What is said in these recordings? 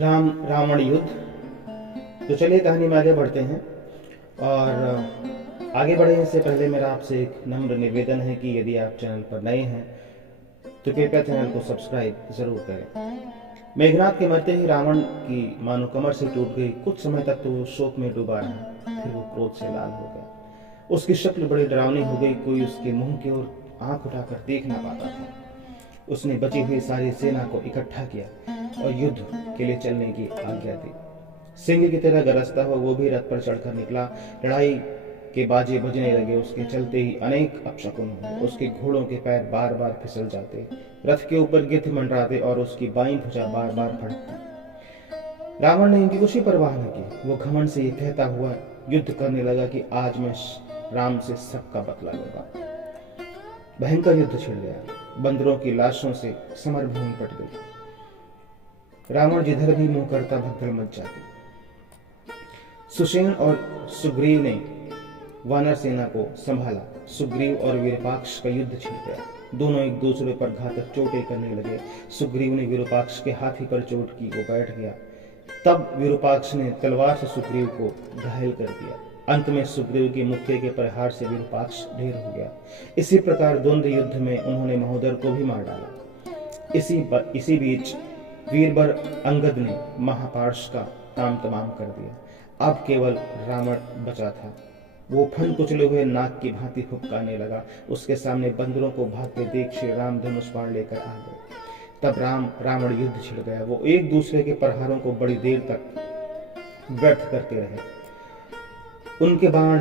राम रावण युद्ध। तो चलिए कहानी में आगे बढ़ते हैं। और आगे बढ़े इससे पहले मेरा आपसे एक नम्र निवेदन है कि यदि आप चैनल पर नए हैं तो कृपया चैनल को सब्सक्राइब जरूर करें। मेघनाथ के मरते ही रावण की मानो कमर से टूट गई। कुछ समय तक तो वो शोक में डूबा रहा, फिर वो क्रोध से लाल हो गया। उसकी शक्ल बड़ी डरावनी हो गई, कोई उसके मुंह की ओर आंख उठाकर देख ना पाता था। उसने बची हुई सारी सेना को इकट्ठा किया और युद्ध के लिए चलने की आज्ञा दी। सिंह की तरह गरजता हुआ वो भी रथ पर चढ़कर निकला। लड़ाई के बाजे बजने लगे। उसके चलते ही अनेक अपशकुन हुए। उसके घोड़ों के पैर बार बार फिसल जाते, रथ के ऊपर गिद्ध मंडराते और उसकी बाईं भुजा बार बार फटती। रावण ने इनकी कुछ ही परवाह न की। वो घमंड से ये कहता हुआ युद्ध करने लगा कि आज मैं राम से सबका बदला लूंगा। भयंकर युद्ध छिड़ गया। बंदरों की लाशों से समरभूमि पट गई। रावण जिधर भी मुंह करता भगदड़ मच जाती। सुषेण और सुग्रीव ने वानर सेना को संभाला। सुग्रीव और विरूपाक्ष का युद्ध छिड़ गया। दोनों एक दूसरे पर घातक चोटें करने लगे। सुग्रीव ने विरूपाक्ष के हाथी पर चोट की, वो बैठ गया। तब विरूपाक्ष ने तलवार से सुग्रीव को घायल कर दिया। अंत में सुग्रीव की मुक्के के प्रहार से विरूपाक्ष ढेर हो गया। इसी प्रकार द्वंद्व युद्ध में उन्होंने महोदर को भी मार डाला। इसी बीच वीरबर अंगद ने महापार्श का काम तमाम कर दिया। अब केवल रावण बचा था। वो फन कुचले हुए नाग की भांति फुफकारने लगा। उसके सामने बंदरों को भागते देख श्री राम धनुष बाण लेकर आ गए। तब राम रावण युद्ध छिड़ गया। वो एक दूसरे के प्रहारों को बड़ी देर तक व्यर्थ करते रहे। उनके बाण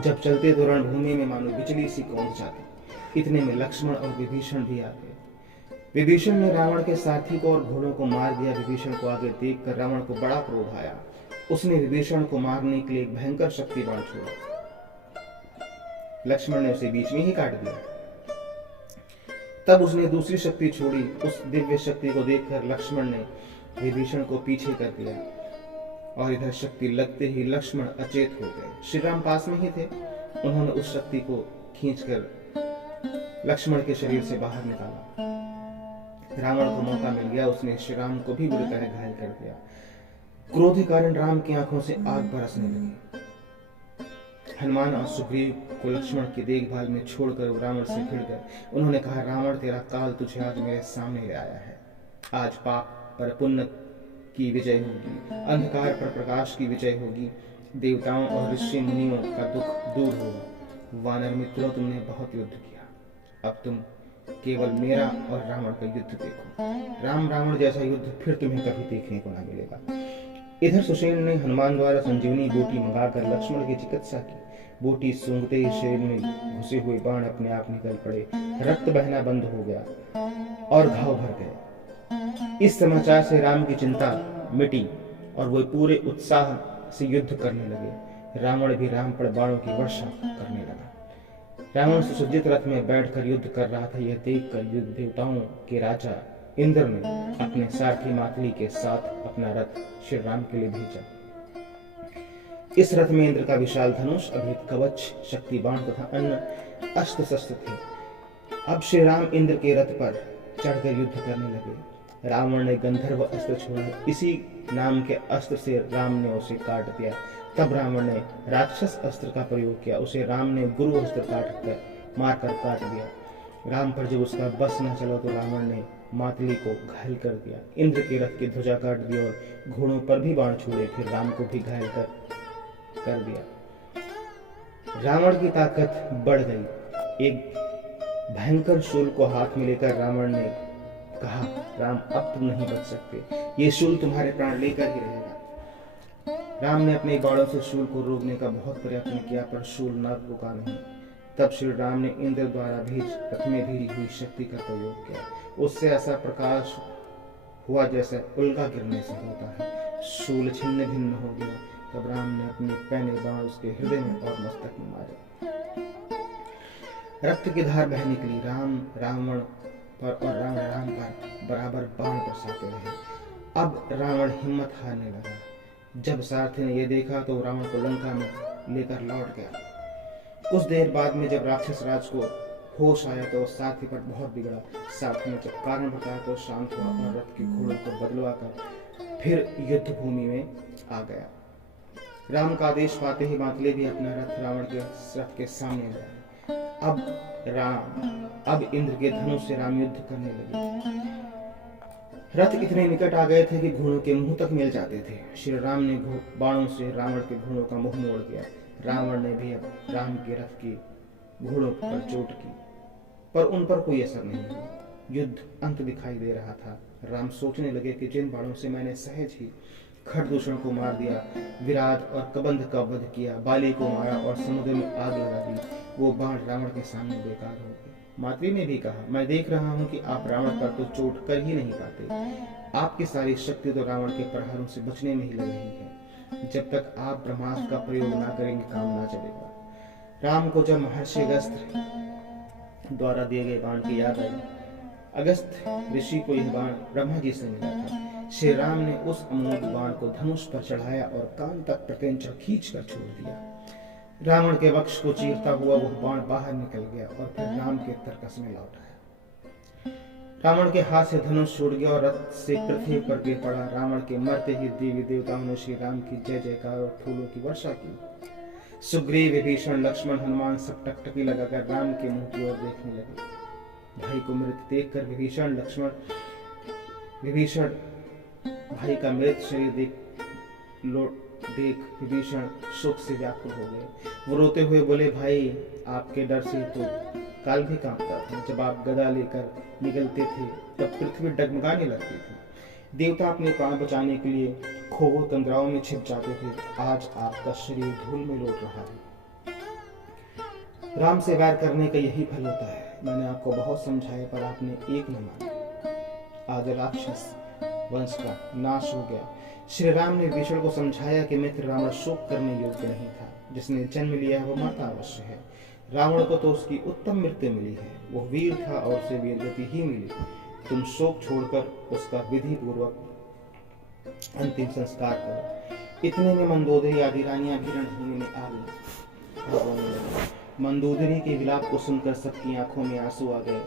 जब चलते तो रणभूमि में मानो बिजली सी कौंध जाती। इतने में लक्ष्मण और विभीषण भी आ गए। विभीषण ने रावण के साथी को और घोड़ों को मार दिया। विभीषण को आगे देखकर रावण को बड़ा क्रोध आया। उसने विभीषण को मारने के लिए एक भयंकर शक्ति बाण छोड़ा। लक्ष्मण ने उसे बीच में ही काट दिया। तब उसने दूसरी शक्ति छोड़ी। उस दिव्य शक्ति को देखकर लक्ष्मण ने विभीषण को पीछे कर दिया और इधर शक्ति लगते ही लक्ष्मण अचेत हो गए। श्री राम पास में ही थे। उन्होंने उस शक्ति को खींचकर लक्ष्मण के शरीर से बाहर निकाला। रावण को मौका मिल गया। उसने श्री राम को भी बुरी तरह घायल कर दिया। क्रोध के कारण राम की आंखों से आग बरसने लगी। हनुमान और सुग्रीव को लक्ष्मण की देखभाल में छोड़कर रावण से भिड़ गए। उन्होंने कहा, रावण तेरा काल तुझे आज मेरे सामने ले आया है। आज पाप पर पुण्य की विजय होगी, अंधकार पर प्रकाश की विजय होगी। देवताओं और ऋषि मुनियों का दुख दूर होगा। वानर मित्रों, तुमने बहुत युद्ध किया। अब तुम केवल मेरा और रावण का युद्ध देखो। राम रावण जैसा युद्ध फिर तुम्हें कभी देखने को ना मिलेगा। इधर सुषेण ने हनुमान द्वारा संजीवनी बूटी मंगाकर लक्ष्मण की चिकित्सा की। बूटी सूंघते ही शरीर में घुसे हुए बाण अपने आप निकल पड़े। रक्त बहना बंद हो गया और घाव भर गए। इस समाचार से राम की चिंता मिटी और वे पूरे उत्साह से युद्ध करने लगे। रावण भी राम पर बाणों की वर्षा करने लगा। रावण सुसज्जित रथ में बैठकर युद्ध कर रहा था। यह देखकर देवताओं के राजा इंद्र ने अपने सारथी मातली के साथ अपना रथ श्री राम के लिए भेजा। इस रथ में इंद्र का विशाल धनुष, अभेद कवच, शक्ति बाण तथा अन्य अस्त्र शस्त्र थे। अब श्री राम इंद्र के रथ पर चढ़कर युद्ध करने लगे। रावण ने गंधर्व अस्त्र छोड़ा। इसी नाम के अस्त्र से राम ने उसे काट दिया। तब रावण ने राक्षस अस्त्र का प्रयोग किया। उसे राम ने गुरु अस्त्र मारकर काट दिया। राम पर जब उसका बस न चला तो रावण ने मातली को घायल कर दिया। इंद्र के रथ की ध्वजा काट दी और घोड़ों पर भी बाण छोड़े। फिर राम को भी घायल कर दिया। रावण की ताकत बढ़ गई। एक भयंकर शूल को हाथ में लेकर रावण ने कहा, राम अब तुम नहीं बच सकते। ये शूल तुम्हारे प्राण लेकर ही रहेगा। राम ने अपने बाणों से शूल को रोकने का बहुत प्रयत्न किया पर शूल न रुका नहीं। तब श्री राम ने इंद्र द्वारा रथ में भेजी हुई शक्ति का प्रयोग किया। उससे ऐसा प्रकाश हुआ जैसे उल्का गिरने से होता है। शूल छिन्न भिन्न हो गया। तब राम ने अपने पैने बाण उसके हृदय में और मस्तक में मारे। रक्त की धार बह निकली। राम रावण पर और राम पर बराबर बाण बरसाते रहे। अब रावण हिम्मत हारने लगा। जब सारथी ने यह देखा तो रावण को लंका में लेकर लौट गया। कुछ देर बाद में जब राक्षस राज को होश आया तो सारथी पर बहुत बिगड़ा। सारथी ने जब कारण बताया तो शांत हुआ और रथ के घोड़ों को बदलवा कर फिर युद्ध भूमि में आ गया। राम का आदेश पाते ही मातले भी अपना रथ रावण के रथ के सामने लाया। अब इंद्र के धनुष से राम युद्ध करने लगे। रथ इतने निकट आ गए थे कि घोड़ों के मुंह तक मिल जाते थे। श्री राम ने बाणों से रावण के घोड़ों का मुंह मोड़ दिया। रावण ने भी अब राम के रथ की घोड़ों पर चोट की, पर उन पर कोई असर नहीं हुआ। युद्ध अंत दिखाई दे रहा था। राम सोचने लगे कि जिन बाणों से मैंने सहज ही खरदूषण को मार दिया, विराट और कबंध का वध किया, बाली को मारा और समुद्र में आग लगा दी, वो बाण रावण के सामने बेकार हो गए। मातली ने भी कहा, मैं देख रहा हूं कि आप रावण पर तो चोट कर ही नहीं पाते। आपकी सारी शक्ति तो रावण के प्रहारों से बचने में ही लग रही है। जब तक आप ब्रह्मास्त्र का प्रयोग ना करेंगे काम ना चलेगा। राम को जब महर्षि अगस्त द्वारा दिए गए बाण की याद आई। अगस्त ऋषि को यह बाण ब्रह्मा जी से मिला था। श्री राम ने उस अमोघ बाण को धनुष पर चढ़ाया और कान तक प्रत्यंचा खींच कर छोड़ दिया। रावण के वक्ष को चीरता हुआ वह बाण बाहर निकल गया और फिर राम के तरकस में लौट आया। रावण के हाथ से धनुष छूट गया और रथ से पृथ्वी पर गिर पड़ा। रावण के मरते ही देवी देवताओं ने श्री राम की जय जयकार और फूलों की वर्षा की। सुग्रीव, विभीषण, लक्ष्मण, हनुमान सब टकटकी लगाकर राम के मुंह की ओर देखने लगे। भाई को मृत देखकर विभीषण भाई का मृत शरीर देख विभीषण शोक से व्याकुल हो गए। वो रोते हुए बोले, भाई आपके डर से तो काल भी कांपता था। जब आप गदा लेकर निकलते थे तब पृथ्वी डगमगाने लगती थी। देवता अपने प्राण बचाने के लिए खोवो तंद्राओं में छिप जाते थे। आज आपका शरीर धूल में लौट रहा है। राम से वैर करने का यही फल होता है। मैंने आपको बहुत समझाया पर आपने एक न माना। आज राक्षस वंश का नाश हो गया। श्री राम ने विभीषण को समझाया कि मित्र रावण शोक करने योग्य नहीं था। जिसने जन्म लिया है वो मरता अवश्य है। रावण को तो उसकी उत्तम मृत्यु मिली है। वो वीर था और उसे वीरगति ही मिली। तुम शोक छोड़कर उसका विधि पूर्वक अंतिम संस्कार करो। इतने में मंदोदरी आदि रानियां भी रणभूमि में आ गई। मंदोदरी के विलाप को सुनकर सबकी आंखों में आंसू आ गए।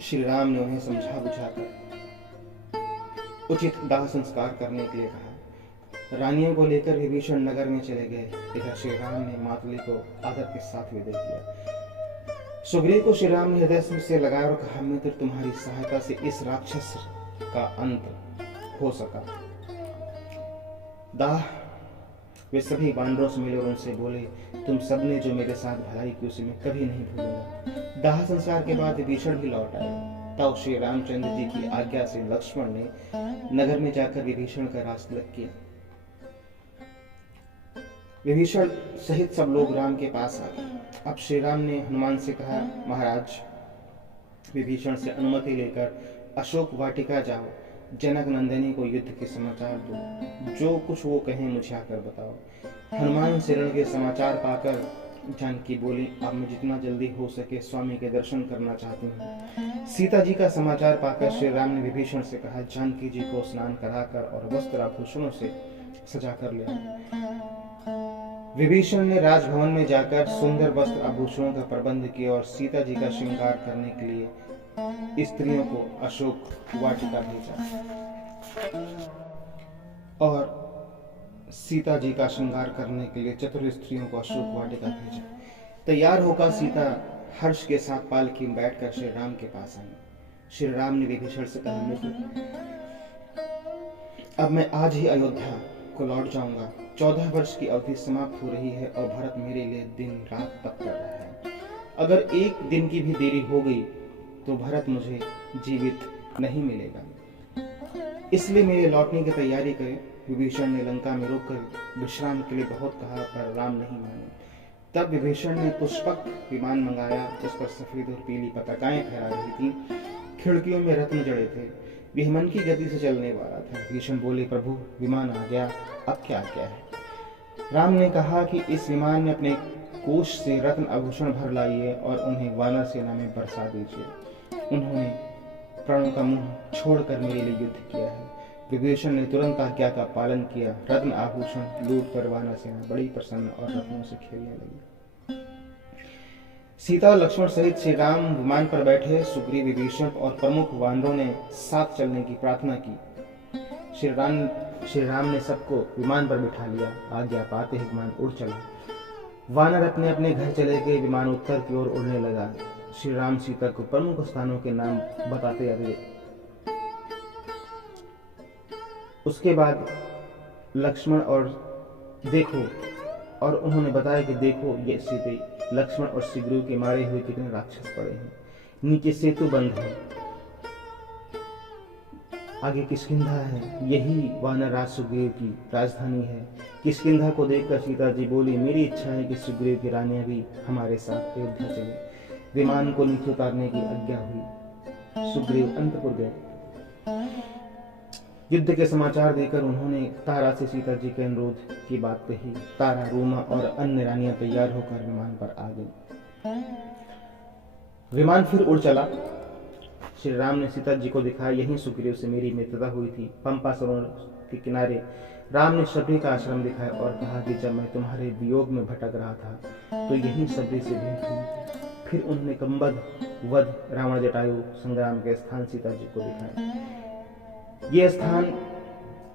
श्री राम ने उन्हें समझा बुझाकर उचित दाह संस्कार करने के लिए कहा। रानियों को लेकर विभीषण नगर में चले गए। इधर श्री राम ने मातली को आदर के साथ विदा किया। सुग्रीव को श्री राम ने हृदय से लगाया और कहा, मित्र तुम्हारी सहायता से इस राक्षस का अंत हो सका। दाह वे सभी वानरों से मिले और उनसे बोले, तुम सबने जो मेरे साथ भलाई की उसे मैं कभी नहीं भूलूंगा। दाह संस्कार के बाद विभीषण भी लौट आए। तब श्री रामचंद्र जी की आज्ञा से लक्ष्मण ने नगर में जाकर विभीषण का राज तिलक किया। विभीषण सहित सब लोग राम के पास आ गए। अब श्री राम ने हनुमान से कहा, महाराज विभीषण से अनुमति लेकर अशोक वाटिका जाओ। जनक नंदिनी को युद्ध के समाचार दो। जो कुछ वो कहें मुझे आकर बताओ। हनुमान से रण के समाचार पाकर जानकी बोली, अब मैं जितना जल्दी हो सके स्वामी के दर्शन करना चाहती हूँ। सीता जी का समाचार पाकर श्री राम ने विभीषण से कहा, जानकी जी को स्नान कराकर और वस्त्र आभूषणों से सजा कर ले आओ। विभीषण ने राजभवन में जाकर सुंदर वस्त्र आभूषणों का प्रबंध किया और सीता जी का श्रृंगार करने के लिए स्त्रियों को अशोक वाटिका भेजा। और सीता जी का श्रृंगार करने के लिए चतुर स्त्रियों को अशोक वाटिका भेजा। तैयार होकर सीता हर्ष के साथ पालकी में बैठकर श्री राम के पास आई। श्री राम ने विभीषण से कहा, मित्र अब मैं आज ही अयोध्या को लौट जाऊंगा। 14 वर्ष की अवधि समाप्त हो रही है और भरत मेरे लिए दिन रात तप कर रहा है। अगर एक दिन की भी देरी हो गई तो भरत मुझे जीवित नहीं मिलेगा। इसलिए मेरे लौटने की तैयारी करें। विभीषण ने लंका में रोककर विश्राम के लिए बहुत कहा पर राम नहीं माने। तब विभीषण ने पुष्पक विमान मंगाया। उस पर सफेद और पीली पताकाएं फहरा रही थी। खिड़कियों में रत्न जड़े थे। विमान की गति से चलने वाला था। विभीषण बोले, प्रभु विमान आ गया, अब क्या है? राम ने कहा कि इस विमान में अपने कोष से रत्न आभूषण भर लाइए और उन्हें वानर सेना में बरसा दीजिए। उन्होंने प्राणों का मुंह छोड़कर मेरे लिए युद्ध किया है। विभीषण ने तुरंत आज्ञा का पालन किया। रत्न आभूषण लूट कर वानर सेना बड़ी प्रसन्न और रत्नों से खेलने लगी। सीता और लक्ष्मण सहित श्री राम विमान पर बैठे। सुग्रीव, विभीषण और प्रमुख वानरों ने साथ चलने की प्रार्थना की। श्री राम ने सबको विमान पर बिठा लिया। आज्ञा पाते ही विमान उड़ चला। वानर अपने अपने घर चले गए। विमान उत्तर की ओर उड़ने लगा। श्री राम सीता को प्रमुख स्थानों के नाम बताते हुए उसके बाद लक्ष्मण और उन्होंने बताया कि देखो ये सीते लक्ष्मण और सुग्रीव के मारे हुए कितने राक्षस पड़े हैं। नीचे सेतु बंद है, आगे किष्किंधा है, यही वानरराज सुग्रीव की राजधानी है। किष्किंधा को देखकर सीता जी बोली, मेरी इच्छा है कि सुग्रीव की रानियां भी हमारे साथ अयोध्या चले। विमान को नीचे उतारने की आज्ञा हुई। सुग्रीव अंतपुर गए। युद्ध के समाचार देकर उन्होंने तारा से सीता जी के अनुरोध की बात कही। तारा, रूमा और अन्य रानियां तैयार होकर विमान पर आ गई। विमान फिर उड़ चला। श्री राम ने सीता जी को दिखाया, यहीं सुग्रीव से मेरी मित्रता हुई थी। पंपा सरोवर के किनारे राम ने शबरी का आश्रम दिखाया और कहा कि जब मैं तुम्हारे वियोग में भटक रहा था तो यहीं शबरी से भेंट हुई। फिर उन्होंने कंबद वध, रावण जटायु संग्राम के स्थान सीता जी को दिखाए। ये स्थान,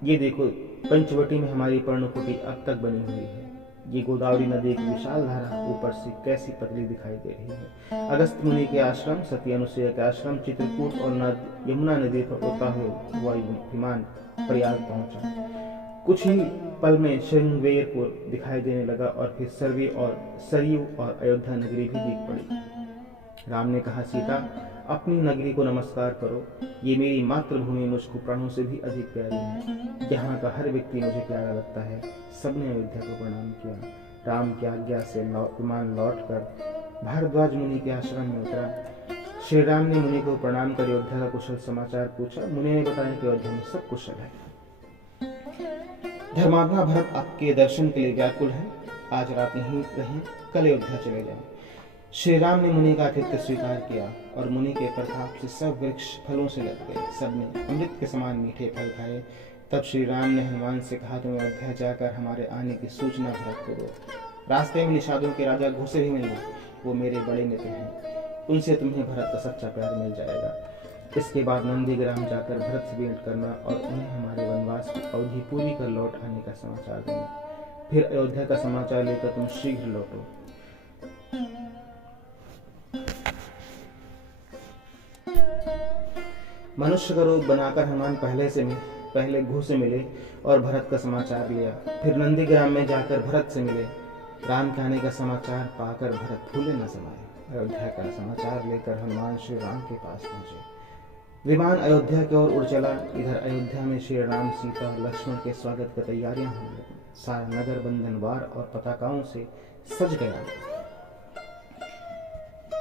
ये देखो, पंचवटी में हमारी पर्णकुटी अब तक बनी हुई है। ये गोदावरी नदी की विशाल धारा ऊपर से कैसी पतली दिखाई दे रही है। अगस्त मुनि के आश्रम, सती अनुसुईया के आश्रम, चित्रकूट और यमुना नदी पर उड़ता हुआ विमान प्रयाग पहुंचा। कुछ ही पल में श्रृंगवेरपुर दिखाई देने लगा और फिर सरयू और अयोध्या नगरी भी दिख पड़ी। राम ने कहा, सीता अपनी नगरी को नमस्कार करो। ये मेरी मातृभूमि मुझको प्राणों से भी अधिक प्यारी है। यहाँ का हर व्यक्ति मुझे प्यारा लगता है। सबने अयोध्या को प्रणाम किया। राम की आज्ञा से विमान लौटकर भारद्वाज मुनि के आश्रम में उतरा। श्री राम ने मुनि को प्रणाम कर अयोध्या का कुशल समाचार पूछा। मुनि ने बताया कि अयोध्या में सब कुशल है। धर्मात्मा भरत आपके दर्शन के लिए व्याकुल है। आज रात यहीं रहें, कल अयोध्या चले जाएं। श्री राम ने मुनि का आतिथ्य स्वीकार किया और मुनि के प्रताप से सब वृक्ष फलों से लग गए। सबने अमृत के समान मीठे फल खाए। तब श्री राम ने हनुमान से कहा, तुम अयोध्या जाकर हमारे आने की सूचना भरत को दो। रास्ते में निषादों के राजा घोषे भी मिलना, वो मेरे बड़े मित्र हैं। उनसे तुम्हें भरत का सच्चा प्यार मिल जाएगा। इसके बाद नंदीग्राम जाकर भरत से भेंट करना और उन्हें हमारे वनवास की अवधि पूरी कर लौट आने का समाचार देना। फिर अयोध्या का समाचार लेकर तुम शीघ्र लौटो। मनुष्य का रूप बनाकर हनुमान पहले घोषे मिले और भरत का समाचार लिया। फिर नंदीग्राम में जाकर भरत से मिले। राम के आने का समाचार पाकर भरत फूले न समाये। अयोध्या का समाचार लेकर हनुमान श्री राम के पास पहुंचे। विमान अयोध्या की ओर उड़ चला। इधर अयोध्या में श्री राम, सीता और लक्ष्मण के स्वागत की तैयारियां होने लगी। सारा नगर बंधनवार और पताकाओं से सज गया।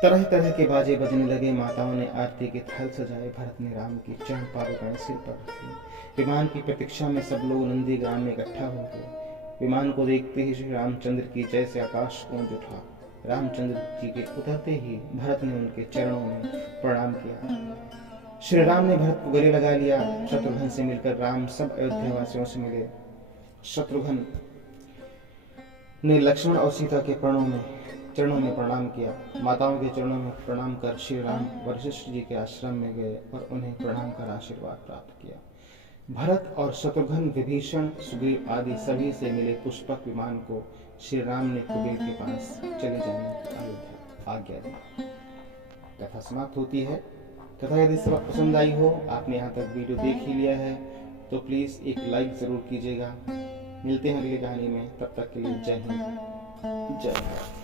तरह तरह के बाजे बजने लगे। माताओं ने आरती के थाल सजाए। भरत ने राम की चरण पादुकाएं सिर पर रखी। विमान की प्रतीक्षा में सब लोग नंदीग्राम में इकट्ठा हो गए। विमान को देखते ही श्री रामचंद्र की जय से आकाश गूंज उठा। रामचंद्र जी के उतरते ही भरत ने उनके चरणों में प्रणाम किया। श्री राम ने भरत को गले लगा लिया। शत्रुघ्न से मिलकर राम सब अयोध्या वासियों से मिले। शत्रुघ्न ने लक्ष्मण और सीता के चरणों में प्रणाम किया। माताओं के चरणों में प्रणाम कर श्री राम वशिष्ठ जी के आश्रम में गए और उन्हें प्रणाम कर आशीर्वाद प्राप्त किया। भरत और शत्रुघ्न, विभीषण, सुग्रीव आदि सभी से मिले पुष्पक विमान को श्री राम ने कुबेर के पास चले जाने की आज्ञा दी। कथा समाप्त होती है। कथा यदि सबक पसंद आई हो, आपने यहाँ तक वीडियो देख ही लिया है, तो प्लीज एक लाइक जरूर कीजिएगा। मिलते हैं अगली कहानी में। तब तक के लिए जय हिंद, जय भारत।